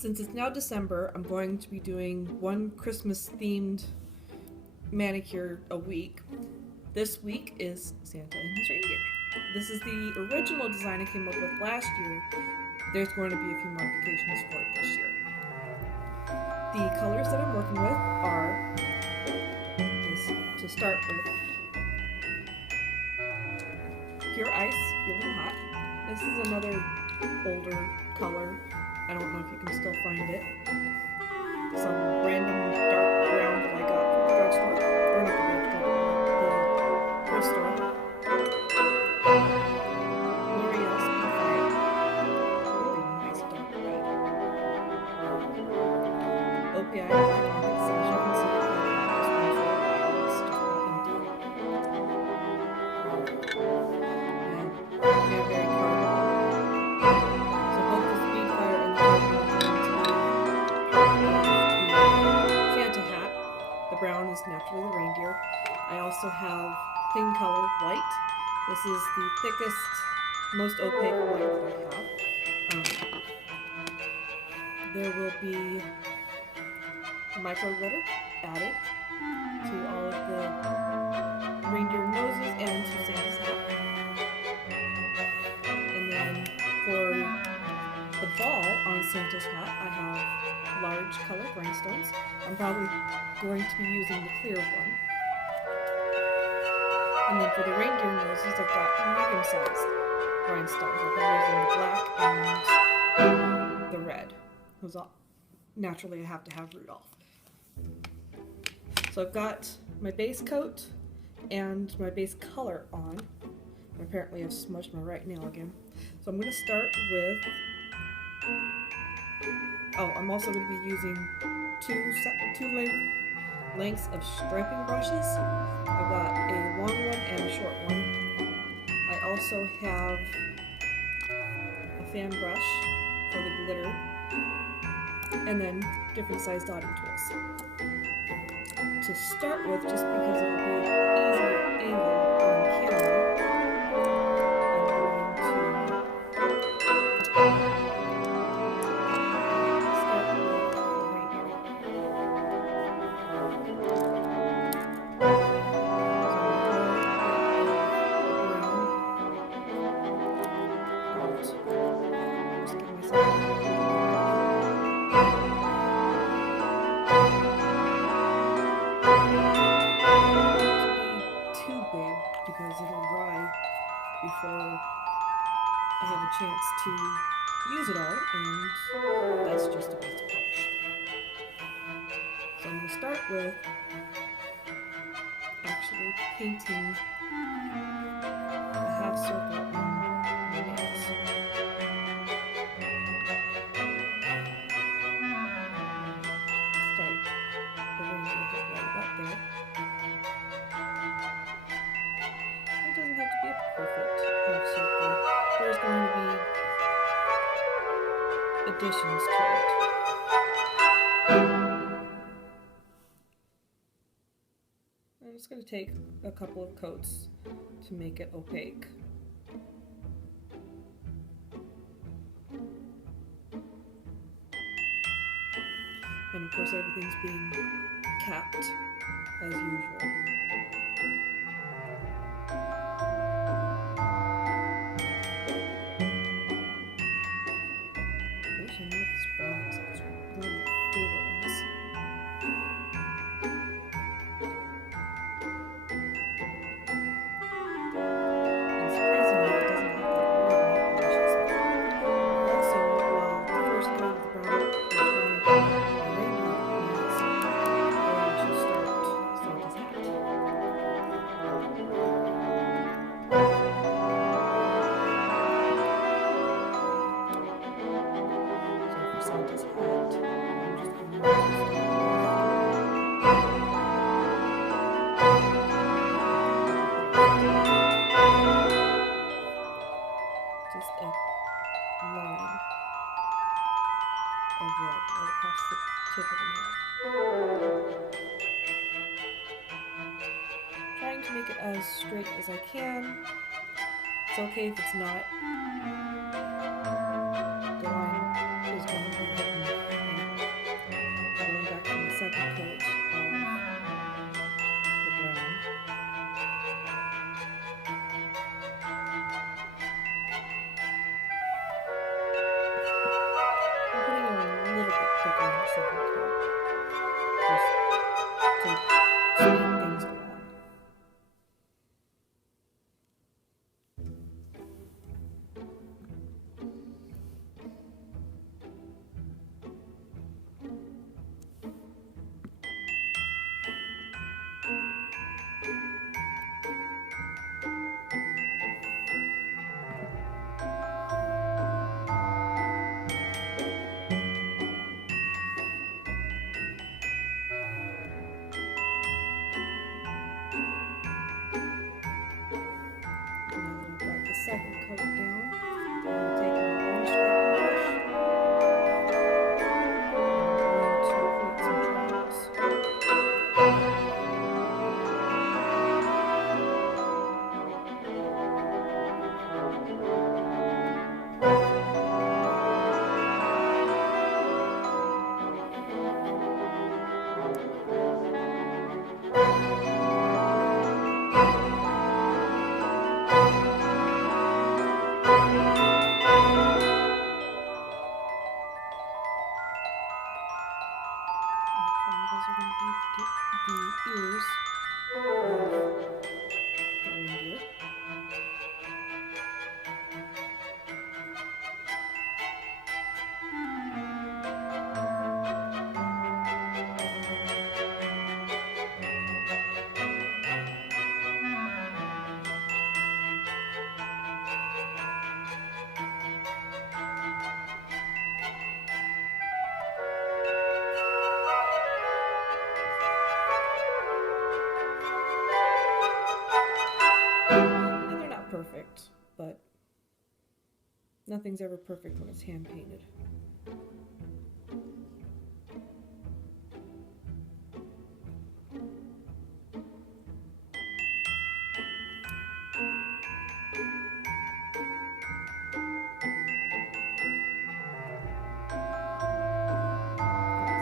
Since it's now December, I'm going to be doing one Christmas-themed manicure a week. This week is Santa and his reindeer. This is the original design I came up with last year. There's going to be a few modifications for it this year. The colors that I'm working with are, to start with, Pure Ice, Feeling Hot. This is another older color. I don't know if you can still find it. Some random dark brown that I got from the drugstore. Or not the drugstore, the thrift store. L'Oreal Sapphire. Really nice dark red. OPI Black Onyx. As you can see, I've had this one for a while. It's just not empty. And Cranberry Cardinal. So both the Speedfire and the Cardinal are going to be part of the Santa hat. The brown is naturally the reindeer. I also have clean color white. This is the thickest, most opaque white that I have. There will be micro glitter added to all of the reindeer noses and to Santa's hat. And then for the ball on Santa's hat, I have large colored rhinestones. I'm probably going to be using the clear one. And then for the reindeer noses, I've got medium-sized rhinestones. I've been using the black and the red. Naturally, I have to have Rudolph. So I've got my base coat and my base color on. Apparently I've smudged my right nail again. So I'm going to start with... I'm also going to be using two lengths of striping brushes. I've got a long one and a short one. I also have a fan brush for the glitter, and then different sized dotting tools. To start with, just because it'll be easier angle on camera, I'm going to start with the reindeer. Just give myself too big because it'll dry before I have a chance to use it all, and that's just a waste of polish. So I'm going to start with actually painting a half circle on my nails. Start the reindeer head right about there. It doesn't have to be a perfect half circle. There's going to be additions to it. I'm just going to take a couple of coats to make it opaque. And of course everything's being capped as usual. I wish I knew what this brown is. It's one of my favorite ones. And surprisingly, it doesn't have that red nail polishes. Also, while the first coat of the brown is going on my reindeer nails, I'm going to start Santa's hat. So for Santa's hat, I'm just going to use just a line of red right across the tip of the nail. Trying to make it as straight as I can. It's okay if it's not. The line is going to be hidden second coat, just to speed things along. Second coat down, I'm going to take my long striping brush and I'm going to create some triangles. Triangles are going to be the ears of the reindeer. And they're not perfect, but nothing's ever perfect when it's hand painted.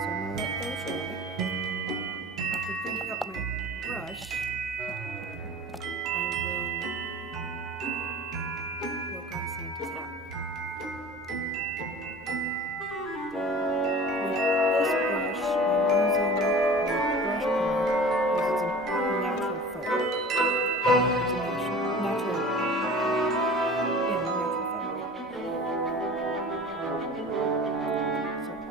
So I'm going to let those dry. After cleaning up my brush, I will work on Santa's hat. With this brush, I'm using my brush cleaner because it's a natural fur. It's a natural fabric. So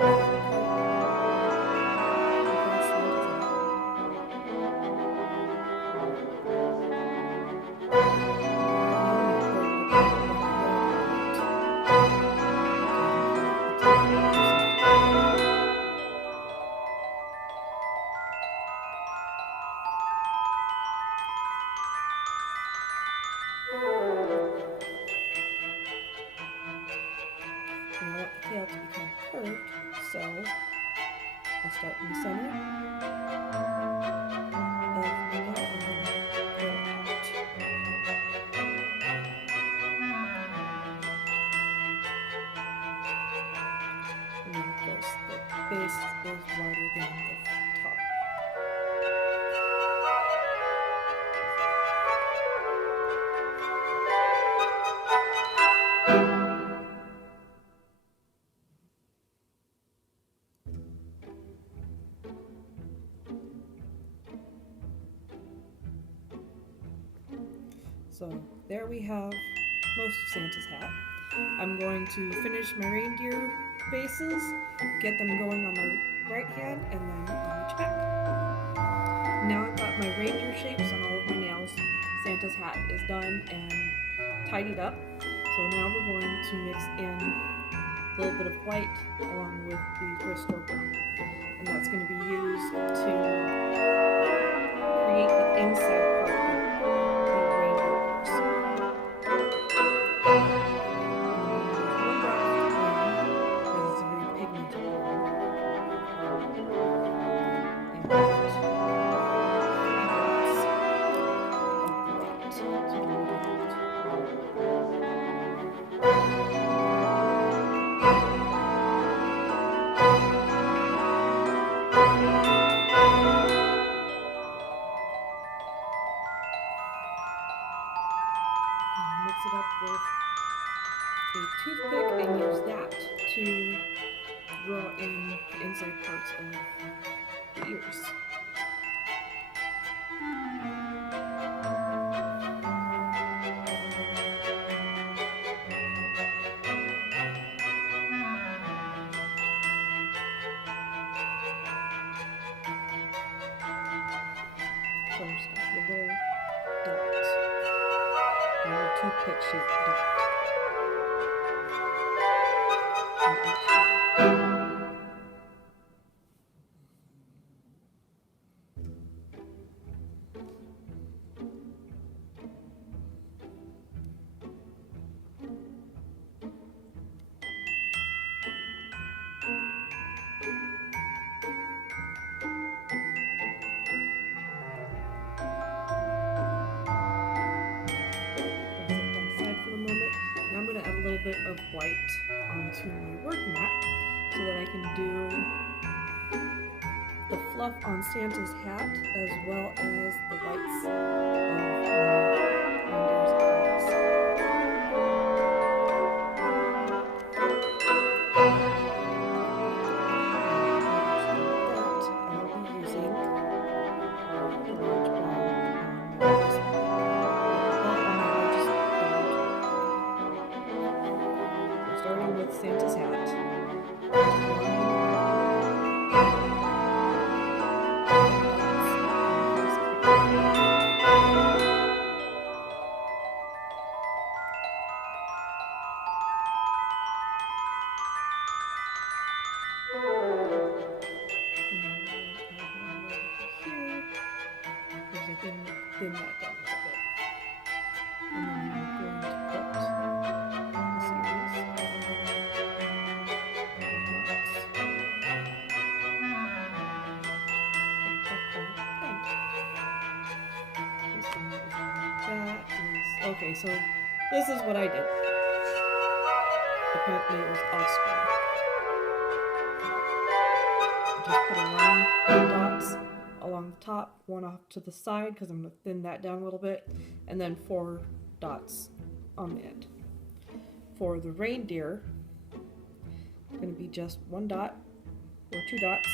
and I want the tail to be kind of curved, so I'll start in the center of my nail and then curl out. And then of course the base is wider than the top. So there we have most of Santa's hat. I'm going to finish my reindeer bases, get them going on my right hand, and then on each back. Now I've got my reindeer shapes on all of my nails. Santa's hat is done and tidied up. So now we're going to mix in a little bit of white along with the Bristol brown. And that's going to be used to create the inside part of the reindeer ears. One drop of brown, because it's a very pigmented brown. And 3 drops of the white. So we'll do that. draw in the inside parts of the ears. So I'm just going to put a little dot, a little toothpick shaped dot on each ear. I'm going to add a little bit of white onto my work mat so that I can do the fluff on Santa's hat as well as the lights of my reindeer's eyes. I will be using the large ball on starting with Santa's hat. Thin that down a little bit. And then I'm going to put the series of dots. Okay, so this is what I did. Apparently it was off screen. I just put a line of dots along the top, one off to the side because I'm going to thin that down a little bit, and then 4 dots on the end. For the reindeer, it's going to be just 1 dot or 2 dots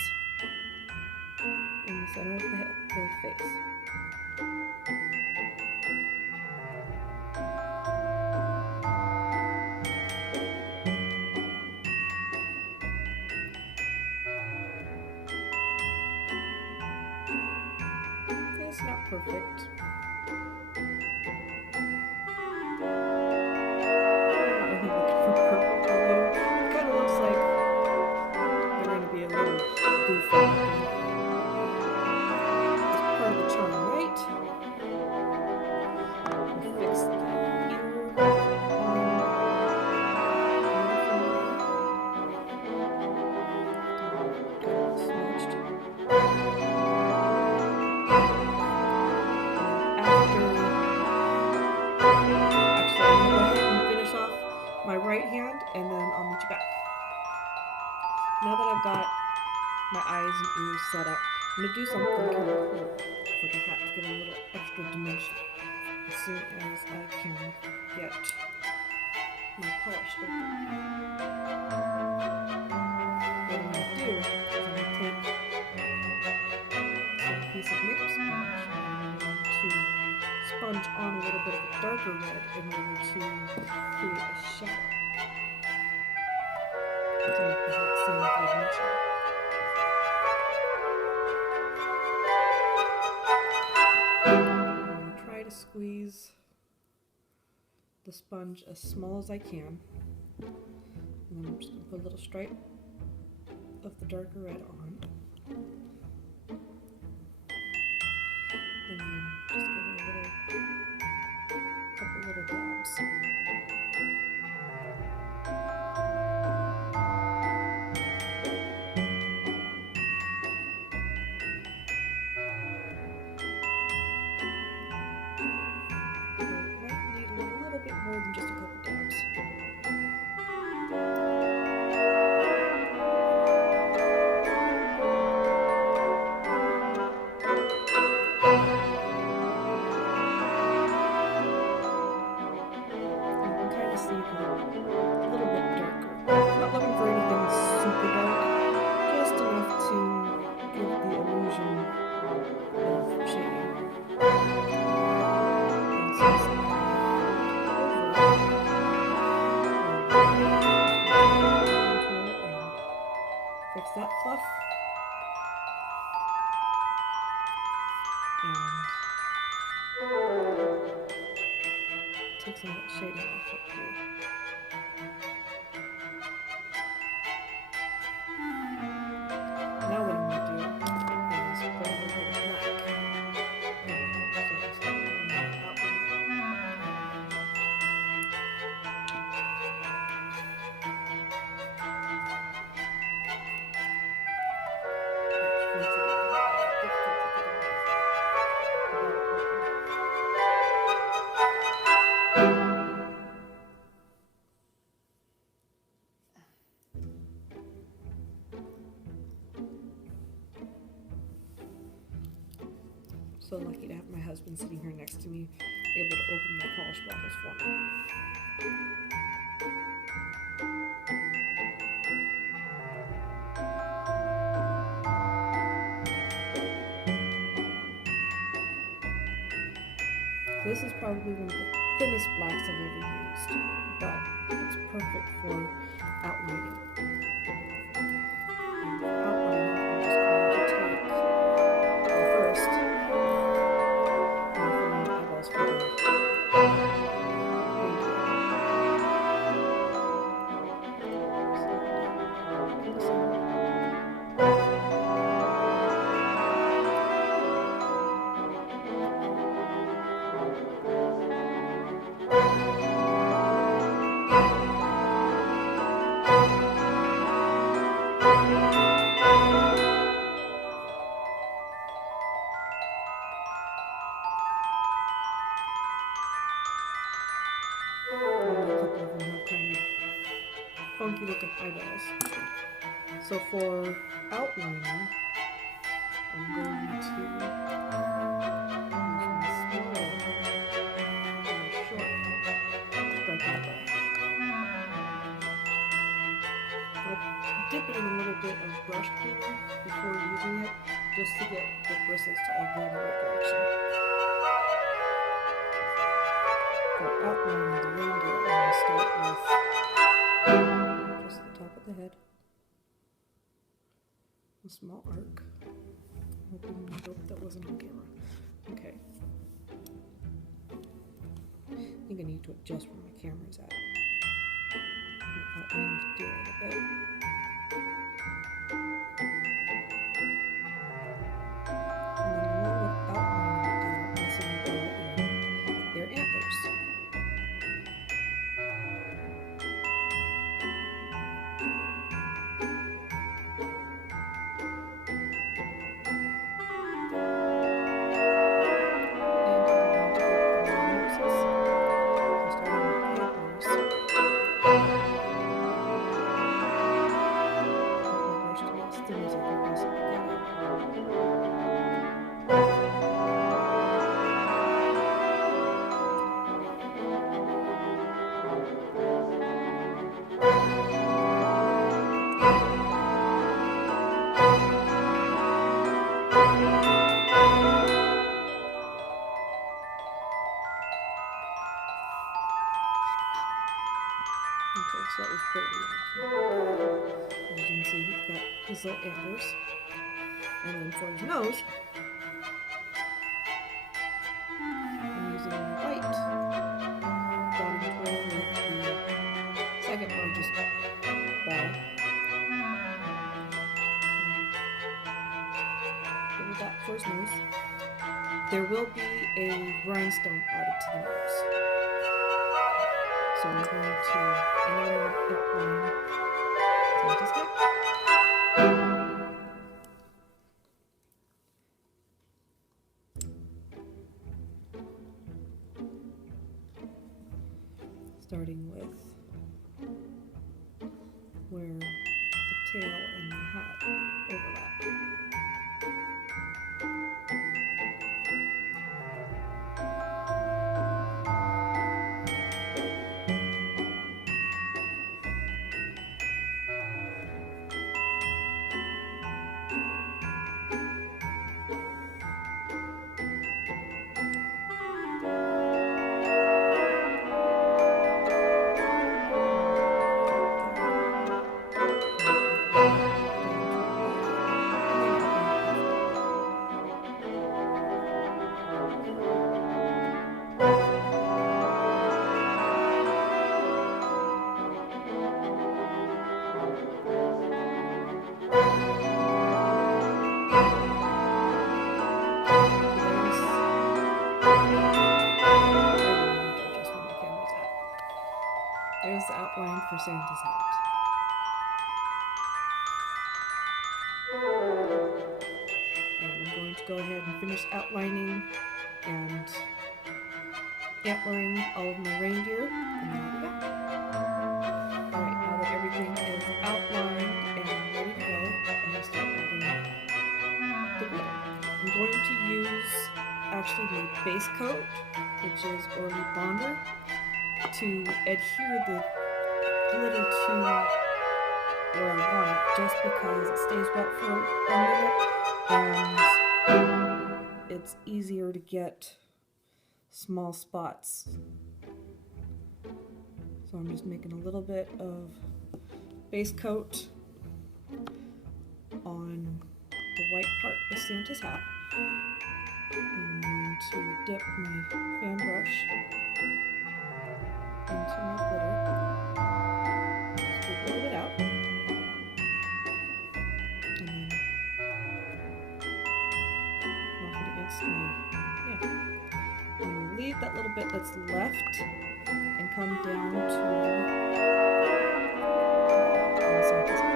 in the center of the face. It's not perfect. My right hand, and then I'll meet you back. Now that I've got my eyes and ears set up, I'm going to do something kind of cool for the hat to get a little extra dimension as soon as I can get my polish open. What I'm going to do is I'm going to take some piece of makeup sponge and I'm going to sponge on a little bit of a darker red in order to create a shadow to make the hat seem three-dimensional. I'm going to try to squeeze the sponge as small as I can, and then I'm just going to put a little stripe of the darker red on, and then just give it a couple little dabs. More than just a couple dabs. fix that fluff. And take some of that shading off up here. Now what I'm going to do is put a little bit of black. So just start doing that outline. Which once again, I have difficulty getting the bottle open. So lucky to have my husband sitting here next to me, able to open my polish bottles for me. This is probably one of the thinnest blacks I've ever used, but it's perfect for outlining. And for outlining, I'm just going to take, well, first, I'm going to fill in the eyeballs for the only a couple of them have kind of funky looking eyeballs. So for outlining, I'm going to use my smaller and short striping brush. I dip it in a little bit of brush cleaner before using it, just to get the bristles to all go in the right direction. For outlining the reindeer, I'm going to start with just the top of the head, a small arc. Nope, that wasn't on camera. Okay. I think I need to adjust where my camera's at. Outline the deer a little bit. And then along with outlining the deer, I'm also going to draw in their antlers. Okay, so that was barely enough. As you can see, he's got his little antlers. And then for his nose, I'm using white dotting tool with the second largest ball. Little dot for his nose. There will be a rhinestone added to the nose. So I'm going to enamel outline Santa's hat. Starting with where the tail and the hat overlap. Santa's hat. And I'm going to go ahead and finish outlining and antlering all of my reindeer, and then I'll be back. Alright, now that everything is outlined and ready to go, I'm going to start adding the glitter. I'm going to use actually my base coat, which is Orly Bonder, to adhere the glitter to where I want it, just because it stays wet for a minute and it's easier to get small spots. So I'm just making a little bit of base coat on the white part of Santa's hat. I'm going to dip my fan brush into my glitter, scoop a little bit out, and then knock it against my, I'm going to leave that little bit that's left and come down to Santa's hat.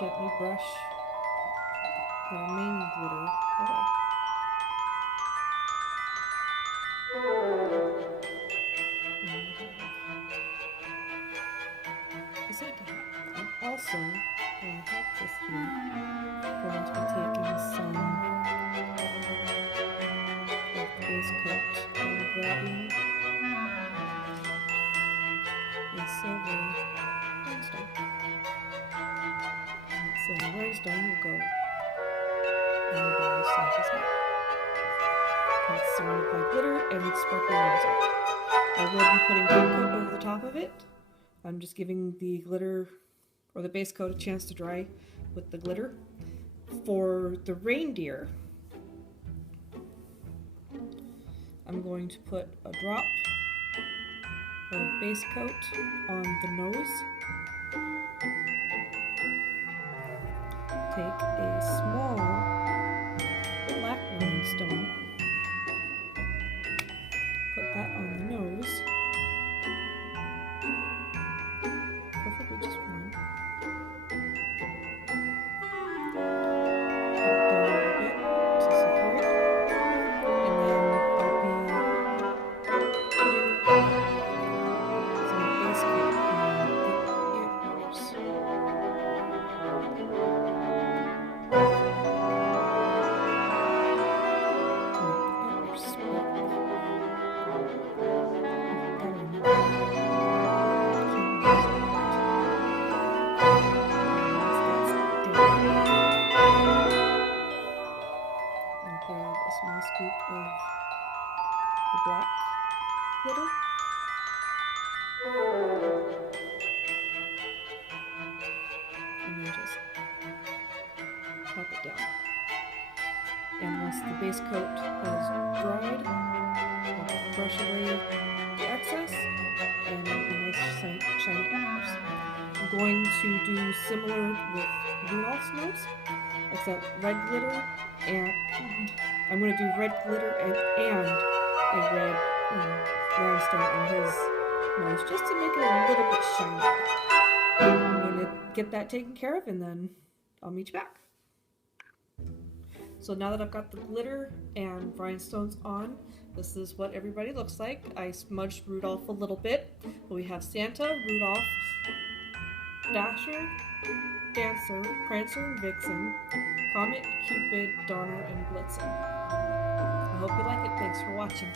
Gently brush the remaining glitter away. The Santa hat. I'm also, while I have this here, going to be taking some of the base coat and grabbing a silver rhinestone. And that silver rhinestone will go on the bottom of Santa's hat. And it's surrounded by glitter and it's sparkling rhinestone. I will be putting paint coat over the top of it. I'm just giving the glitter or the base coat a chance to dry with the glitter. For the reindeer, I'm going to put a drop of base coat on the nose. Take a small black rhinestone, put that on the nose, preferably just one. Put down a little bit to secure it, and then I'll be putting some base coat on the antlers. Grab a small scoop of the black glitter. And then just pop it down. And once the base coat has dried, I'll brush away the excess and it'll be nice shiny antlers. I'm going to do similar with Rudolph's nose, except red glitter, and I'm going to do red glitter and a red rhinestone on his nose, just to make it a little bit shiny. I'm going to get that taken care of and then I'll meet you back. So now that I've got the glitter and rhinestones on, this is what everybody looks like. I smudged Rudolph a little bit, but we have Santa, Rudolph, Dasher, Dancer, Prancer, and Vixen, Comet, Cupid, Donner, and Blitzen. I hope you like it. Thanks for watching.